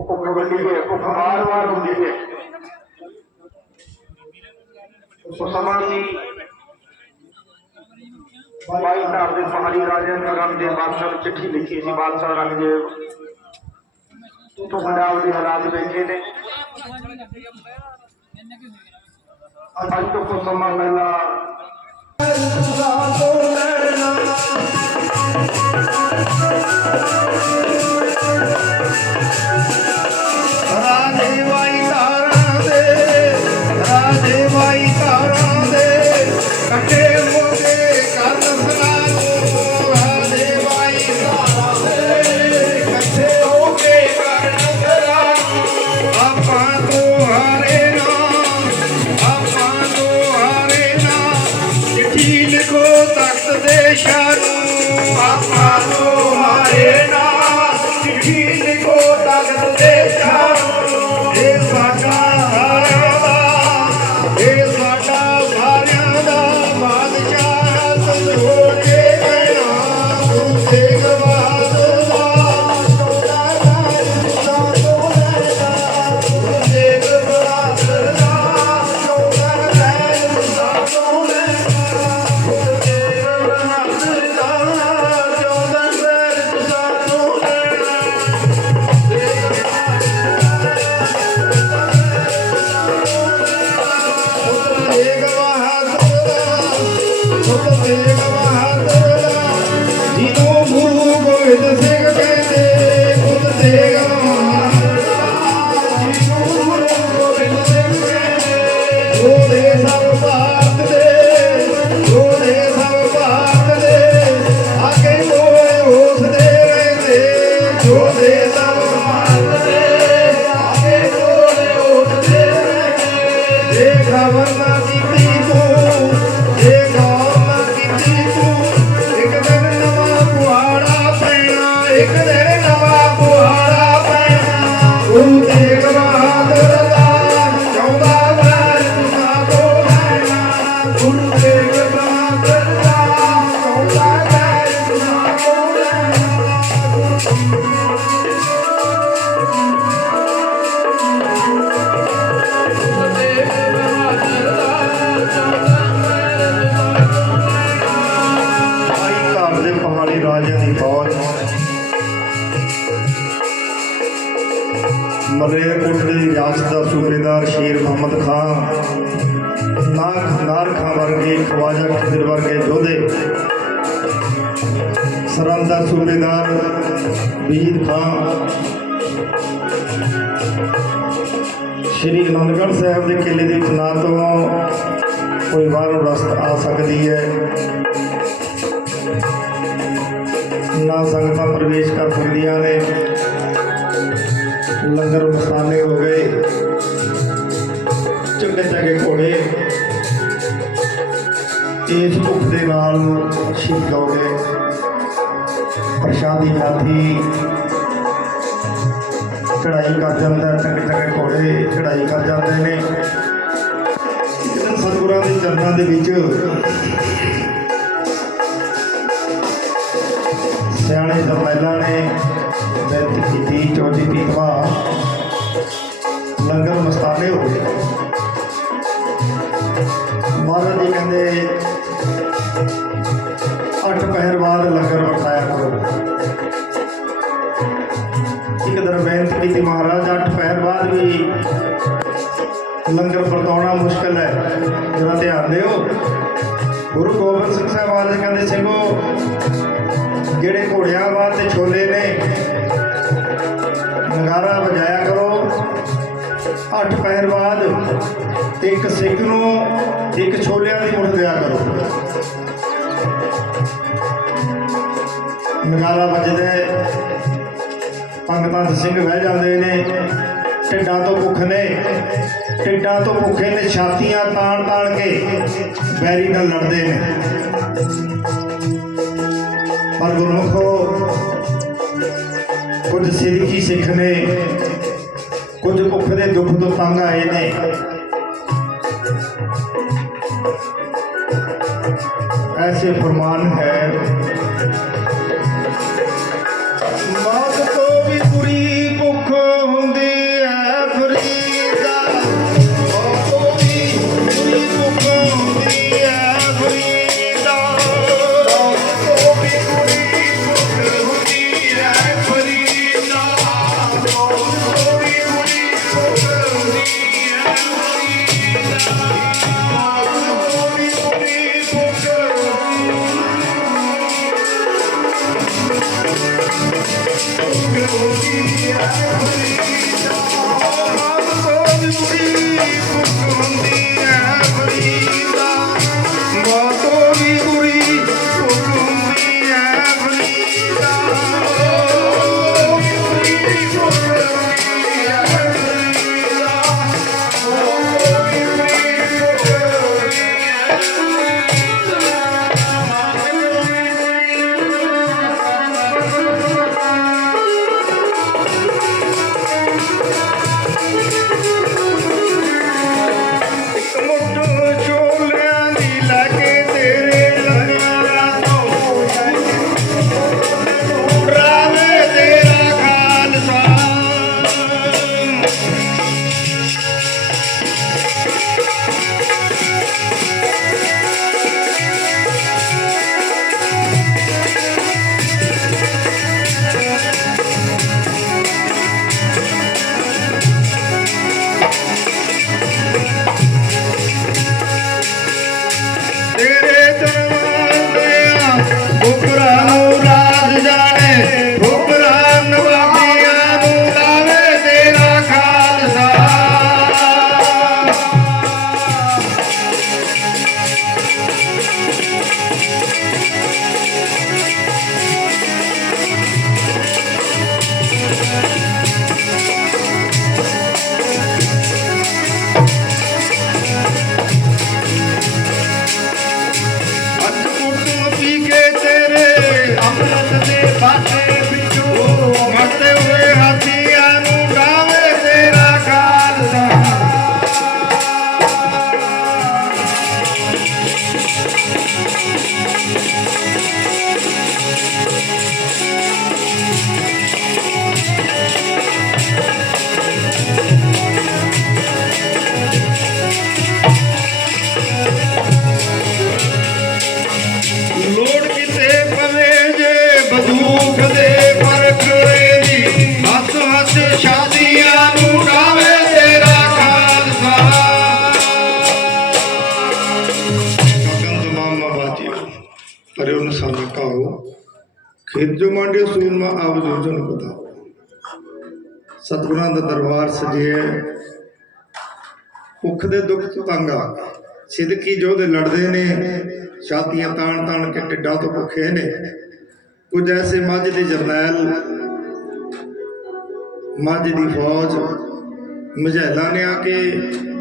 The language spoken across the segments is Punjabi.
ਭੁੱਖ ਵੱਡੀ ਹੈ ਭੁੱਖ ਵਾਰ ਵਾਰ ਹੁੰਦੀ ਹੈ ਉਸ ਸਮਾਂ ਸੀ ਬਾਈ ਧਾਰ ਦੇ ਪਹਾੜੀ ਰਾਜੇ ਨੇ ਰੰਗ ਦੇ ਬਾਦਸ਼ਾਹ ਨੂੰ ਚਿੱਠੀ ਲਿਖੀ ਸੀ ਬਾਦਸ਼ਾਹ ਰੰਗਦੇਵ ਪੈਣਾ ਇੱਕ ਸੂਬੇਦਾਰ ਵੀਰ ਖਾਨ। ਸ਼੍ਰੀ ਅਨੰਦਗੜ੍ਹ ਸਾਹਿਬ ਦੇ ਕਿਲੇ ਦੇ ਚਨਾਰ ਤੋਂ ਕੋਈ ਬਾਹਰੋਂ ਰਸਤ ਆ ਸਕਦੀ ਹੈ। ਨਾ ਸੰਗਤਾਂ ਪ੍ਰਵੇਸ਼ ਕਰ ਸਕਦੀਆਂ ਨੇ। ਲੰਗਰ ਮਸਾਲੇ ਹੋ ਗਏ। ਚੰਗੇ ਚੰਗੇ ਘੋੜੇ। ਇਸ ਭੁੱਖ ਦੇ ਨਾਲ ਸ਼ਹੀਦ ਹੋ ਗਏ। ਪ੍ਰਸ਼ਾਦੀ ਹਾਥੀ ਚੜਾਈ ਕਰ ਜਾਂਦਾ ਚੰਗੇ ਚੰਗੇ ਘੋੜੇ ਚੜਾਈ ਕਰ ਜਾਂਦੇ ਨੇ। ਸਤਿਗੁਰਾਂ ਦੇ ਚਰਨਾਂ ਦੇ ਵਿੱਚ ਸਿਆਣੇ ਜਰਨੈਲਾਂ ਨੇ ਬੇਨਤੀ ਕੀਤੀ ਚੌਥੀ ਪੀਤਵਾ ਲੰਗਰ ਮਸਤਾਨੇ ਹੋ ਗਏ। ਮਹਾਰਾਜ ਜੀ ਕਹਿੰਦੇ ਅੱਠ ਪਹਿਰ ਬਾਅਦ ਲੰਗਰ ਵਰਤਾਇਆ ਕਰੋ। ਇੱਕ ਦਿਨ ਬੇਨਤੀ ਕੀਤੀ ਮਹਾਰਾਜ, ਅੱਠ ਪਹਿਰ ਬਾਅਦ ਵੀ ਲੰਗਰ ਵਰਤਾਉਣਾ ਮੁਸ਼ਕਲ ਹੈ। ਜਰਾ ਧਿਆਨ ਦਿਓ। ਗੁਰੂ ਗੋਬਿੰਦ ਸਿੰਘ ਸਾਹਿਬ ਮਹਾਰਾਜ ਕਹਿੰਦੇ, ਸਿੰਘੋ, ਜਿਹੜੇ ਘੋੜਿਆਂ ਬਾਅਦ ਤੇ ਛੋਲੇ ਨੇ, ਨਗਾਰਾ ਵਜਾਇਆ ਕਰੋ। ਅੱਠ ਪਹਿਰ ਬਾਅਦ ਇੱਕ ਸਿੱਖ ਨੂੰ ਇੱਕ ਛੋਲਿਆਂ ਦੀ ਮੁੱਠ ਦਿਆ ਕਰੋ। ਨਗਾਰਾ ਵੱਜਦਾ ਪੰਗਤਾਂ ਦੇ ਸਿੰਘ ਬਹਿ ਜਾਂਦੇ ਨੇ। ਢਿੱਡਾਂ ਤੋਂ ਭੁੱਖ ਨੇ। ਢਿੱਡਾਂ ਤੋਂ ਭੁੱਖੇ ਨੇ, ਛਾਤੀਆਂ ਤਾਣ ਤਾਣ ਕੇ ਬੈਰੀ ਨਾਲ ਲੜਦੇ ਨੇ। ਪਰ ਗੁਰਮੁਖੋ, ਕੁਝ ਸਿੱਖੀ ਸਿੱਖ ਨੇ, ਕੁਝ ਭੁੱਖ ਦੇ ਦੁੱਖ ਤੋਂ ਤੰਗ ਆਏ ਨੇ। ਐਸੇ ਫਰਮਾਨ ਸਤਿਗੁਰਾਂ ਦਾ ਦਰਬਾਰ ਸਜਿਆ ਭੁੱਖ ਦੇ ਦੁੱਖ ਤੋਂ ਤੰਗ ਸਿੱਧਕੀ ਜੋਧੇ ਲੜਦੇ ਨੇ। ਛਾਤੀਆਂ ਤਾਣ ਤਾਣ ਕੇ ਟਿੱਡਾਂ ਤੋਂ ਭੁੱਖੇ ਨੇ। ਕੁਝ ਐਸੇ ਮੱਝ ਦੇ ਜਰਨੈਲ, ਮੱਝ ਦੀ ਫੌਜ, ਮਝੈਲਾ ਨੇ ਆ ਕੇ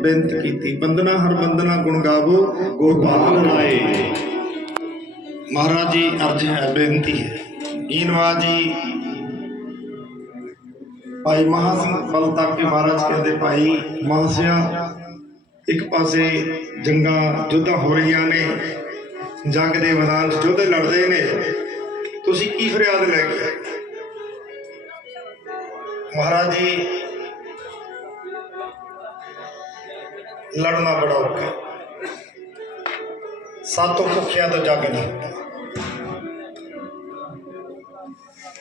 ਬੇਨਤ ਕੀਤੀ। ਬੰਦਨਾ ਹਰ ਬੰਦਨਾ ਗੁਣ ਗਾਵੋ, ਗੋਪਾਲ ਰਾਏ ਮਹਾਰਾਜ ਜੀ, ਅਰਜ ਹੈ, ਬੇਨਤੀ ਹੈ। ਈਨਵਾ ਜੀ ਭਾਈ ਮਹਾ ਸਿੰਘ ਬਲ ਤੱਕ ਕੇ ਮਹਾਰਾਜ ਕਹਿੰਦੇ, ਭਾਈ, ਮਹਾਸਿਆ, ਇੱਕ ਪਾਸੇ ਜੰਗਾਂ ਜੁੱਧਾਂ ਹੋ ਰਹੀਆਂ ਨੇ, ਜੰਗ ਦੇ ਮੈਦਾਨ 'ਚ ਯੋਧੇ ਲੜਦੇ ਨੇ, ਤੁਸੀਂ ਕੀ ਫਰਿਆਦ ਲੈ ਕੇ ਆਏ? ਮਹਾਰਾਜ ਜੀ, ਲੜਨਾ ਬੜਾ ਔਖਾ ਸਾਤੋਂ ਭੁੱਖਿਆਂ ਤੋਂ ਜੱਗ ਨਹੀਂ ਹੁੰਦਾ।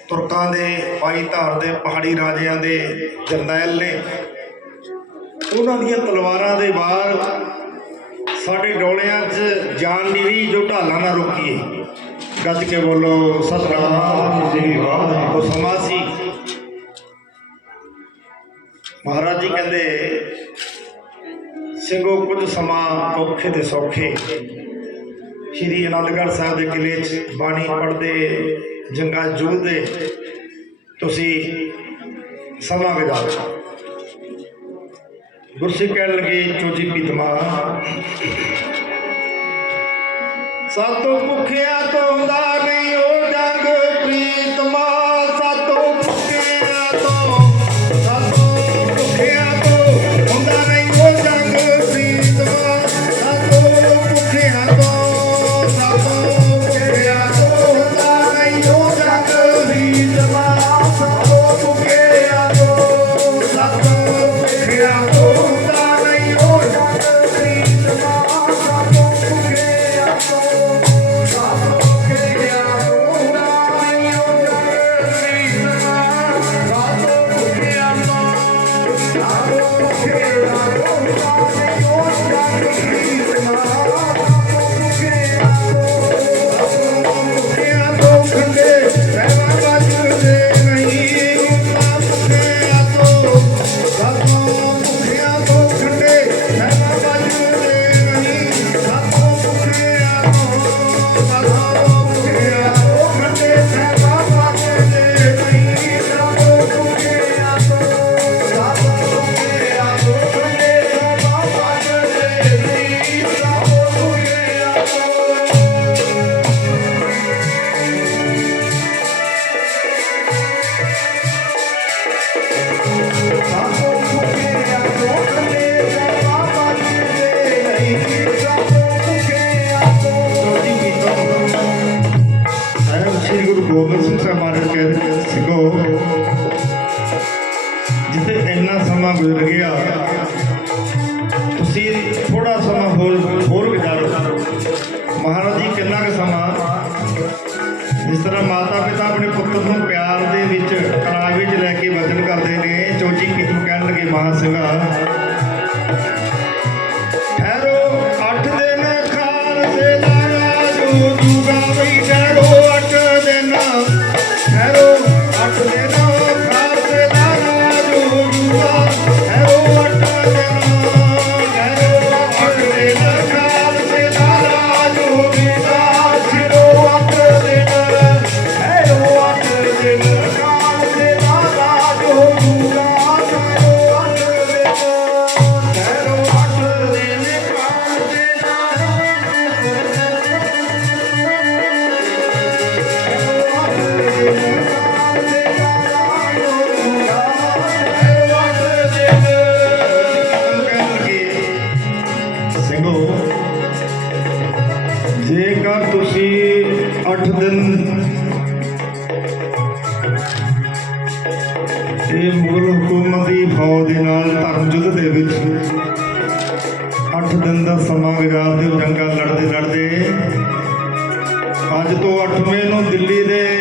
ਤੁਰਕਾਂ ਦੇ, ਪਾਈ ਧਾਰ ਦੇ, ਪਹਾੜੀ ਰਾਜਿਆਂ ਦੇ ਜਰਨੈਲ ਨੇ। ਉਹਨਾਂ ਦੀਆਂ ਤਲਵਾਰਾਂ ਦੇ ਬਾਹਰ ਸਾਡੇ ਡੋਲਿਆਂ 'ਚ ਜਾਨ ਨਹੀਂ ਰਹੀ, ਜੋ ਢਾਲਾਂ ਨਾਲ ਰੋਕੀਏ ਗੱਜ ਕੇ ਬੋਲੋ, ਸਤਨਾਮ ਸ੍ਰੀ ਵਾਹਿਗੁਰੂ। ਉਹ ਸਮਾਂ ਸੀ। ਮਹਾਰਾਜ ਜੀ ਕਹਿੰਦੇ, ਸਿੰਘੋ, ਕੁਝ ਸਮਾਂ ਔਖੇ ਤੇ ਸੌਖੇ। ਸ਼੍ਰੀ ਅਨੰਦਗੜ੍ਹ ਸਾਹਿਬ ਦੇ ਕਿਲੇ 'ਚ ਬਾਣੀ ਪੜ੍ਹਦੇ ਜੰਗਾਂ ਜੂਝਦੇ ਤੁਸੀਂ ਸਮਾਂ ਗੁਜ਼ਾਰੋ ਗੁਰਸਿੱਖ ਕਹਿਣ ਲੱਗੇ ਚੋਜੀ ਪੀਤਮਾ ਸਾਤੋਂ ਭੁੱਖਿਆ ਤੋਂ ਹੁੰਦਾ ਨਾਲ ਧਰਮ ਯੁੱਧ ਦੇ ਵਿੱਚ 8 ਦਿਨ ਦਾ ਸਮਾਂ ਗੁਜ਼ਾਰਦੇ ਹੋ ਜੰਗਾਂ ਲੜਦੇ ਲੜਦੇ ਅੱਜ ਤੋਂ 8ਵੇਂ ਨੂੰ ਦਿੱਲੀ ਦੇ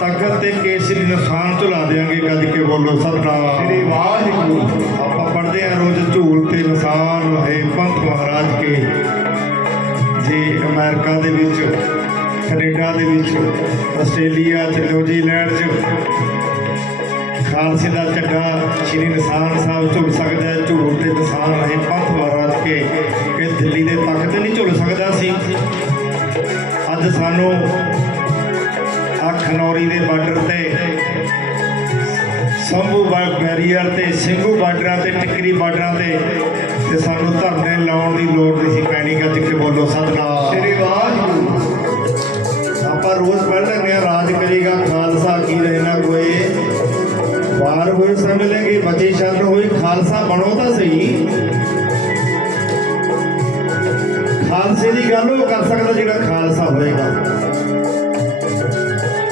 ਤਖਤ ਤੇ ਕੇਸਰੀ ਨਿਸ਼ਾਨ ਝੁਲਾ ਦੇਾਂਗੇ ਗੱਜ ਕੇ ਬੋਲੋ ਸਤਨਾਮ। ਸ੍ਰੀ ਵਾਹਿਗੁਰੂ। ਆਪਾਂ ਪੜ੍ਹਦੇ ਹਾਂ ਰੋਜ਼ ਝੂਲ ਤੇ ਨਿਸ਼ਾਨ ਹੈ ਪੰਥ ਮਹਾਰਾਜ ਕੇ। ਜੇ ਅਮਰੀਕਾ ਦੇ ਵਿੱਚ ਕੈਨੇਡਾ ਦੇ ਵਿੱਚ ਆਸਟ੍ਰੇਲੀਆ ਚ ਨਿਊਜ਼ੀਲੈਂਡ ਚ ਖਾਲਸੇ ਦਾ ਝੰਡਾ ਸ਼੍ਰੀ ਨਿਸ਼ਾਨ ਸਾਹਿਬ ਝੁਲ ਸਕਦਾ ਹੈ ਝੂਲ ਤੇ ਨਿਸ਼ਾਨ ਹੈ ਪੰਥ ਮਹਾਰਾਜ ਕੇ ਕਿ ਦਿੱਲੀ ਦੇ ਤਖਤ ਤੇ ਨਹੀਂ ਝੁਲ ਸਕਦਾ ਸੀ। ਅੱਜ ਸਾਨੂੰ ਆ ਖਨੌਰੀ ਦੇ ਬਾਰਡਰ ਤੇ ਸੰਭੂ ਬੈਰੀਅਰ ਤੇ ਸਿੰਘੂ ਬਾਰਡਰਾਂ ਤੇ ਟਿੱਕਰੀ ਬਾਰਡਰਾਂ ਤੇ ਤੇ ਸਾਨੂੰ ਧਰਨੇ ਲਾਉਣ ਦੀ ਲੋੜ ਨਹੀਂ ਸੀ ਪੈਣੀ ਗੱਜ ਕੇ ਬੋਲੋ ਸਤਨਾਮ ਸ੍ਰੀ ਵਾਹਿਗੁਰੂ। ਆਪਾਂ ਰੋਜ਼ ਪੜ੍ਹ ਲੈਂਦੇ ਹਾਂ ਰਾਜ ਕਰੇਗਾ ਖਾਲਸਾ ਕੀ ਰਹਿਣਾ ਕੋਏ ਬਾਹਰ ਹੋਏ ਸਮਝ ਲੈਂਗੇ, ਬਚੇ ਸ਼ਰਨ ਹੋਈ ਖਾਲਸਾ ਬਣੋ ਤਾਂ ਸਹੀ। ਖਾਲਸੇ ਦੀ ਗੱਲ ਉਹ ਕਰ ਸਕਦਾ ਜਿਹੜਾ ਖਾਲਸਾ ਹੋਏਗਾ।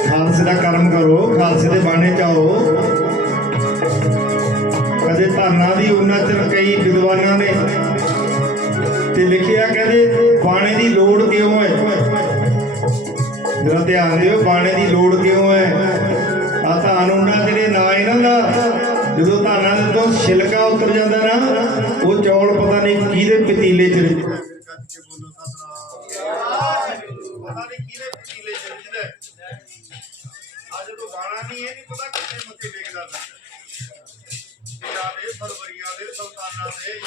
ਖਾਲਸੇ ਦਾ ਕਰਮ ਕਰੋ, ਖਾਲਸੇ ਦੇ ਬਾਣੇ ਜਾਓ ਕਦੇ ਧਾਨਾਂ ਦੀ ਉਹਨਾਂ ਚ ਕਈ ਵਿਦਵਾਨਾਂ ਨੇ ਤੇ ਲਿਖਿਆ ਕਹਿੰਦੇ, ਬਾਣੇ ਦੀ ਲੋੜ ਕਿਉਂ ਹੈ? ਜਰਾ ਧਿਆਨ ਦਿਓ, ਬਾਣੇ ਦੀ ਲੋੜ ਕਿਉਂ ਹੈ? ਧਾਨ ਉਹਨਾਂ ਜਿਹੜੇ ਨਾ ਇਹਨਾਂ ਦਾ, ਜਦੋਂ ਧਾਨਾਂ ਦੇ ਤੋਂ ਛਿਲਕਾ ਉਤਰ ਜਾਂਦਾ ਨਾ, ਉਹ ਚੌਲ ਪਤਾ ਨਹੀਂ ਕਿਹਦੇ ਪਤੀਲੇ ਚ ਪਤਾ ਨਹੀਂ ਕਿਹਦੇ ਪਤੀਲੇ ਚ ਰਿੱਝਦਾ ਆ ਜਦੋਂ ਗਾਣਾ ਨਹੀਂ, ਇਹ ਨਹੀਂ ਪਤਾ ਕਿੱਥੇ ਮੱਥੇ ਟੇਕਦਾ ਦੇ ਫਰਵਰੀਆਂ ਦੇ, ਸੁਲਤਾਨਾਂ ਦੇ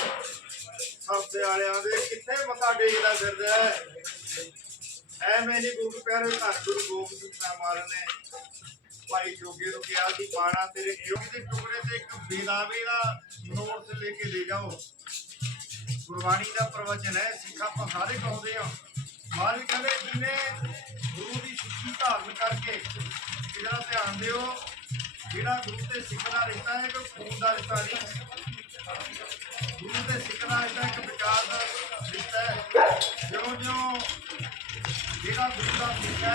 ਸਬਦੇ ਵਾਲਿਆਂ ਦੇ, ਕਿੱਥੇ ਮੱਥਾ ਟੇਕਦਾ ਫਿਰਦਾ ਹੈ। ਐਵੇਂ ਨਹੀਂ ਗੁਰੂ ਪਿਆਰੇ ਧੰਨ ਗੁਰੂ ਗੋਬਿੰਦ ਸਿੰਘ ਸਾਹਿਬ ਮਹਾਰਾਜ ਨੇ ਭਾਈ ਜੋਗੇ ਨੂੰ ਕਿਹਾ ਕਿ ਬਾਣਾ ਤੇਰੇ ਗਿਉਂ ਦੇ ਟੁਕੜੇ ਤੇ ਇੱਕ ਬੇਦਾਵੇ ਦਾ ਨੋਟ ਲੈ ਕੇ ਲੈ ਜਾਓ। ਗੁਰਬਾਣੀ ਦਾ ਪ੍ਰਵਚਨ ਹੈ, ਸਿੱਖ ਆਪਾਂ ਸਾਰੇ ਕਹਾਉਂਦੇ ਆ ਮਹਾਰਾਜ ਕਹਿੰਦੇ ਜਿਨੇ ਗੁਰੂ ਦੀ ਸਿੱਖੀ ਧਾਰਨ ਕਰਕੇ ਇਹਦਾ ਧਿਆਨ ਦਿਓ। ਜਿਹੜਾ ਗੁਰੂ ਤੇ ਸਿੱਖ ਦਾ ਰਿਸ਼ਤਾ ਹੈ, ਕੋਈ ਖੂਨ ਦਾ ਰਿਸ਼ਤਾ ਨਹੀਂ। ਗੁਰੂ ਤੇ ਸਿੱਖ ਦਾ ਰਿਸ਼ਤਾ ਇੱਕ ਵਿਚਾਰ ਦਾ ਰਿਸ਼ਤਾ ਹੈ। ਜਿਉਂ ਜਿਉਂ ਜਿਹੜਾ ਗੁਰੂ ਦਾ ਸਿੱਖ ਹੈ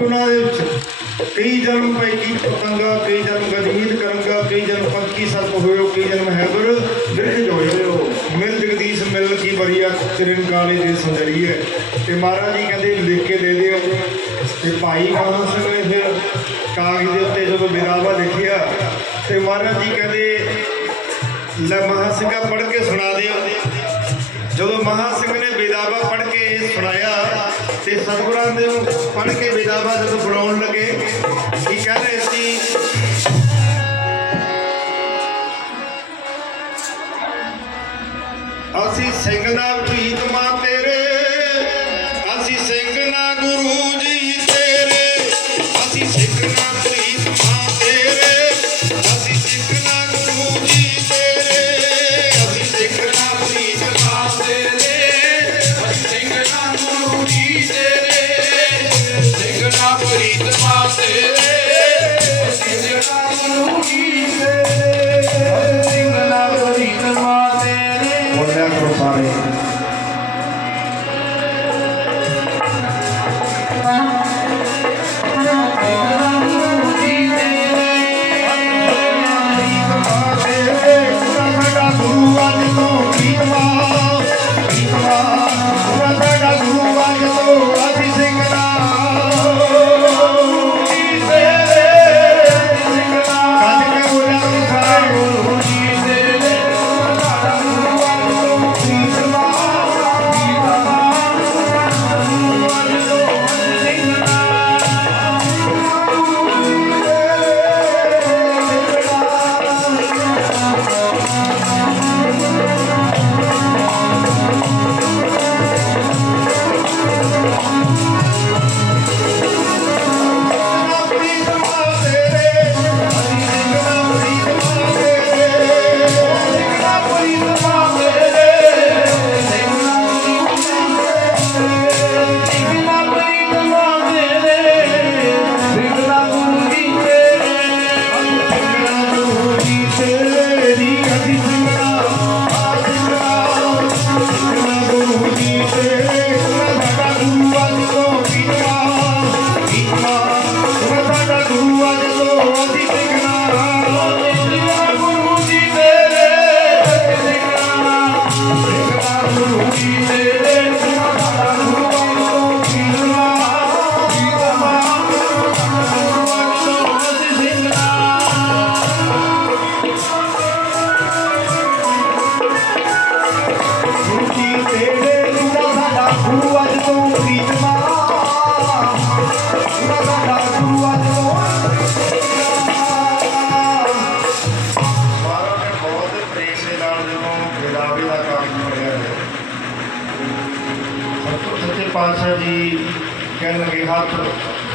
ਉਹਨਾਂ ਦੇ ਵਿੱਚ ਕਈ ਜਨਮ ਪੈ ਕੀ ਪਤੰਗਾ ਕਈ ਜਨਮ ਗਜੀਤ ਕਰੰਗਾ, ਕਈ ਜਨਮ ਪੰਕੀ ਸਰਪ ਹੋਇਓ ਕਈ ਜਨਮ ਹੈਬਰ ਬਿਰਖ ਹੋਇਓ ਮਿਲ ਜਗਦੀਸ਼ ਮਿਲ ਕੀ ਬਰੀਆ ਚਰਨ ਕਾਲੇ ਦੇ ਸੁੰਦਰੀਏ। ਤੇ ਮਹਾਰਾਜ ਜੀ ਕਹਿੰਦੇ, ਲਿਖ ਕੇ ਦੇ ਦਿਓ। ਤੇ ਭਾਈ ਕਾਹਨ ਸਿੰਘ ਨੇ ਫਿਰ? ਕਾਗਜ਼ ਦੇ ਉੱਤੇ ਜਦੋਂ ਬਿਰਾਵਾ ਲਿਖਿਆ, ਤੇ ਮਹਾਰਾਜ ਜੀ ਕਹਿੰਦੇ ਲੈ ਮਹਾ ਸਿੰਘਾ ਪੜ੍ਹ ਕੇ ਸੁਣਾ ਦਿਓ। ਜਦੋਂ ਮਹਾ ਸਿੰਘ ਨੇ ਬੇਦਾਵਾ ਪੜ੍ਹ ਕੇ ਸੁਣਾਇਆ ਤੇ ਸਤਿਗੁਰਾਂ ਦੇ ਨੂੰ ਪੜ੍ਹ ਕੇ ਵਿਦਾਵਾ ਜਦੋਂ ਬੁਲਾਉਣ ਲੱਗੇ, ਕੀ ਕਹਿ ਰਹੇ ਸੀ? ਅਸੀਂ ਸਿੰਘ ਦਾ ਪ੍ਰੀਤ ਮਾ ਤੇਰੇ, ਅਸੀਂ ਸਿੰਘ ਨਾ ਗੁਰੂ ਜੀ ਤੇਰੇ, ਅਸੀਂ ਸਿੰਘ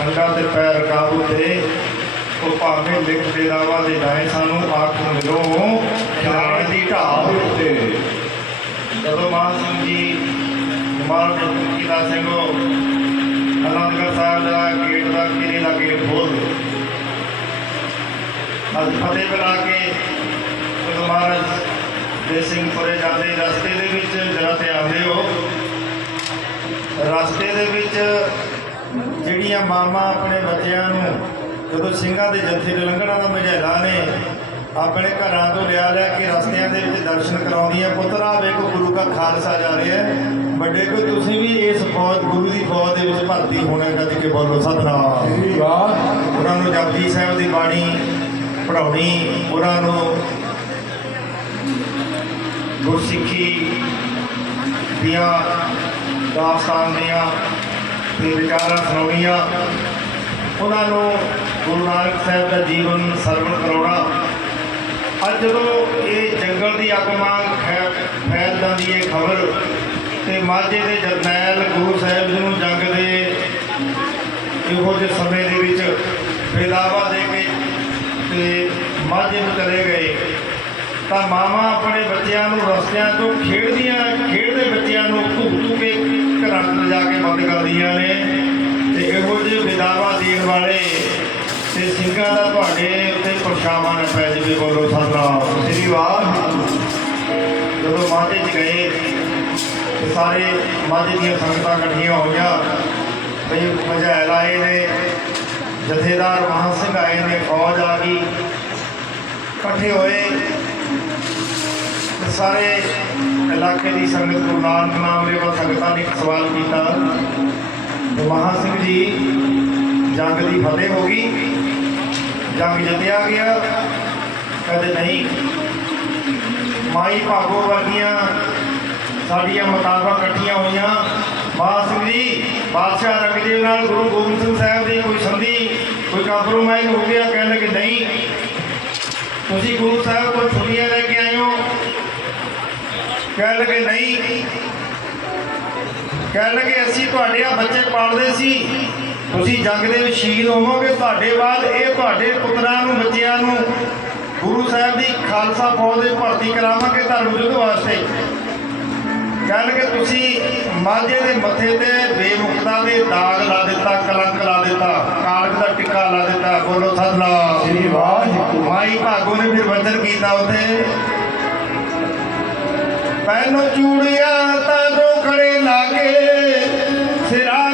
ਖੰਡਾ ਤੇ ਪੈਰ ਕਾਬੂ ਤੇ ਉਹ ਭਾਵੇਂ ਲਿਖ ਦੇ ਦੇ ਲਾਏ, ਸਾਨੂੰ ਆਖ ਮਿਲੋ, ਖਿਆਲ ਦੀ ਢਾਲ ਉੱਤੇ। ਜਦੋਂ ਮਾਨ ਸਿੰਘ ਜੀ, ਮਾਨ ਕੀਲਾ ਸਿੰਘੋ ਅਨੰਦਗੜ੍ਹ ਸਾਹਿਬ ਦਾ ਗੇਟ ਦਾ ਕਿਲੇ ਦਾ ਗੇਟ ਖੋਲ ਅੱਜ ਫਤਿਹ ਬੁਲਾ ਕੇ ਜਦੋਂ ਮਹਾਰਾਜ ਦੇ ਸਿੰਘਪੁਰੇ ਜਾਂਦੇ, ਰਸਤੇ ਦੇ ਵਿੱਚ ਜਰਾ ਧਿਆਨ ਦਿਓ। ਰਸਤੇ ਦੇ ਵਿੱਚ ਜਿਹੜੀਆਂ ਮਾਮਾ ਆਪਣੇ ਬੱਚਿਆਂ ਨੂੰ ਜਦੋਂ ਸਿੰਘਾਂ ਦੇ ਜੱਥੇ ਦੇ ਲੰਘਣਾ ਦਾ ਮਝੈਲਾ ਨੇ ਆਪਣੇ ਘਰਾਂ ਤੋਂ ਲਿਆ ਲਿਆ ਕੇ ਰਸਤਿਆਂ ਦੇ ਵਿੱਚ ਦਰਸ਼ਨ ਕਰਾਉਂਦੀਆਂ ਪੁੱਤਰਾ ਵੇਖੋ ਗੁਰੂ ਦਾ ਖਾਲਸਾ ਜਾ ਰਿਹਾ ਹੈ। ਵੱਡੇ ਕੋਈ ਤੁਸੀਂ ਵੀ ਇਸ ਫੌਜ ਗੁਰੂ ਦੀ ਫੌਜ ਦੇ ਵਿੱਚ ਭਰਤੀ ਹੋਣਾ ਗੱਜ ਕੇ ਬੋਲੋ ਸਤਨਾਮ। ਵਾਹ ਉਹਨਾਂ ਨੂੰ ਜਪਜੀ ਸਾਹਿਬ ਦੀ ਬਾਣੀ ਪੜਾਉਣੀ ਉਹਨਾਂ ਨੂੰ ਗੁਰਸਿੱਖੀ ਦੀਆਂ ਦਾਸਤਾਨ ਦੀਆਂ ਵਿਚਾਰਾਂ ਸੁਣਾਉਣੀਆਂ। ਉਹਨਾਂ ਨੂੰ ਗੁਰੂ ਨਾਨਕ ਸਾਹਿਬ ਦਾ ਜੀਵਨ ਸਰਵਣ ਕਰਾਉਣਾ। ਅੱਜ ਜਦੋਂ ਇਹ ਜੰਗਲ ਦੀ ਅੱਗ ਵਾਂਗ ਫੈਲ ਜਾਂਦੀ ਹੈ ਖਬਰ ਤੇ ਮਾਝੇ ਦੇ ਜਰਨੈਲ ਗੁਰੂ ਸਾਹਿਬ ਜੀ ਨੂੰ ਜੰਗ ਦੇ ਇਹੋ ਜਿਹੇ ਸਮੇਂ ਦੇ ਵਿੱਚ ਫੈਲਾਵਾ ਦੇ ਕੇ ਤੇ ਮਾਝੇ ਨੂੰ ਚਲੇ ਗਏ। ਤਾਂ ਮਾਵਾਂ ਆਪਣੇ ਬੱਚਿਆਂ ਨੂੰ ਰਸਤਿਆਂ ਤੋਂ ਖੇਡਦੀਆਂ, ਖੇਡਦੇ ਬੱਚਿਆਂ ਨੂੰ ਧੂ ਧੂ ਕੇ ਘਰਾਂ 'ਚ ਲਿਜਾ ਕੇ ਬੰਦ ਕਰਦੀਆਂ ਨੇ। ਤੇ ਇਹੋ ਜਿਹੇ ਵਿਦਾਵਾ ਦੇਣ ਵਾਲੇ ਤੇ ਸਿੰਘਾਂ ਦਾ ਤੁਹਾਡੇ ਉੱਤੇ ਪਰਛਾਵਾਂ ਨਾ ਪੈ ਜਾਵੇ ਬੋਲੋ ਸਤਨਾਮ। ਸ੍ਰੀ ਵਾਹਿਗੁਰੂ ਜਦੋਂ ਮਾਝੇ 'ਚ ਗਏ ਸਾਰੇ ਮਾਝੇ ਦੀਆਂ ਸੰਗਤਾਂ ਇਕੱਠੀਆਂ ਹੋਈਆਂ ਬਈ ਮਝੈਲ ਆਏ ਨੇ, ਜਥੇਦਾਰ ਮਹਾਂ ਸਿੰਘ ਆਏ ਨੇ, ਫੌਜ ਆ ਗਈ। ਇਕੱਠੇ ਹੋਏ। ਸਾਰੇ ਇਲਾਕੇ ਦੀ ਸੰਗਤ ਗੁਰੂ ਨਾਨਕ ਨਾਮ ਦੇ ਸੰਗਤਾਂ ਨੇ ਇੱਕ ਸਵਾਲ ਕੀਤਾ। ਤੇ ਮਹਾਂ ਸਿੰਘ ਜੀ, ਜੰਗ ਦੀ ਫਤਿਹ ਹੋ ਗਈ। ਜੰਗ ਜਿੱਤਿਆ ਗਿਆ, ਕਦੇ ਨਹੀਂ। ਮਾਈ ਭਾਗੋ ਵਰਗੀਆਂ ਸਾਡੀਆਂ ਮੁਤਾਬਕ ਇਕੱਠੀਆਂ ਹੋਈਆਂ। ਮਹਾਂ ਸਿੰਘ ਜੀ, ਬਾਦਸ਼ਾਹ ਰੰਗਦੇਵ ਨਾਲ ਗੁਰੂ ਗੋਬਿੰਦ ਸਿੰਘ ਸਾਹਿਬ ਦੀ ਕੋਈ ਸੰਧੀ, ਕੋਈ ਕੰਪਰੋਮਾਈਜ਼ ਹੋ ਗਿਆ ਕਹਿਣ ਲੱਗੇ ਨਹੀਂ। ਤੁਸੀਂ ਗੁਰੂ ਸਾਹਿਬ ਕੋਲ ਛੁੱਟੀਆਂ ਲੈ ਕੇ ਆਏ ਹੋ ਕਹਿਣ ਲੱਗੇ ਨਹੀਂ। ਕਹਿਣ ਲੱਗੇ ਅਸੀਂ ਤੁਹਾਡੇ ਆ ਬੱਚੇ ਪਾਲਦੇ ਸੀ। ਤੁਸੀਂ ਜੰਗ ਦੇ ਵਿੱਚ ਸ਼ਹੀਦ ਹੋਵੋਗੇ। ਤੁਹਾਡੇ ਬਾਅਦ ਇਹ ਤੁਹਾਡੇ ਪੁੱਤਰਾਂ ਨੂੰ ਬੱਚਿਆਂ ਨੂੰ ਗੁਰੂ ਸਾਹਿਬ ਦੀ ਖਾਲਸਾ ਫੌਜ ਦੇ ਭਰਤੀ ਕਰਾਵਾਂਗੇ ਧਰਮ ਯੁੱਧ ਵਾਸਤੇ। ਕਹਿਣ ਲੱਗੇ ਤੁਸੀਂ ਮਾਝੇ ਦੇ ਮੱਥੇ ਤੇ ਬੇਮੁਖਤਾ ਦੇ ਦਾਗ ਲਾ ਦਿੱਤਾ ਕਲੰਕ ਲਾ ਦਿੱਤਾ ਕਾਲਕ ਦਾ ਟਿੱਕਾ ਲਾ ਦਿੱਤਾ। ਬੋਲੋ ਸਤਨਾਮ। ਸ੍ਰੀ ਵਾਹਿਗੁਰੂ। ਮਾਈ ਭਾਗੋ ਨੇ ਫਿਰ ਵਚਨ ਕੀਤਾ ਉੱਥੇ। ਪੈਨੋ ਚੂੜੀਆਂ ਤਾਂ ਦੋ ਖੜੇ ਲਾਗੇ ਸਿਰਾਂ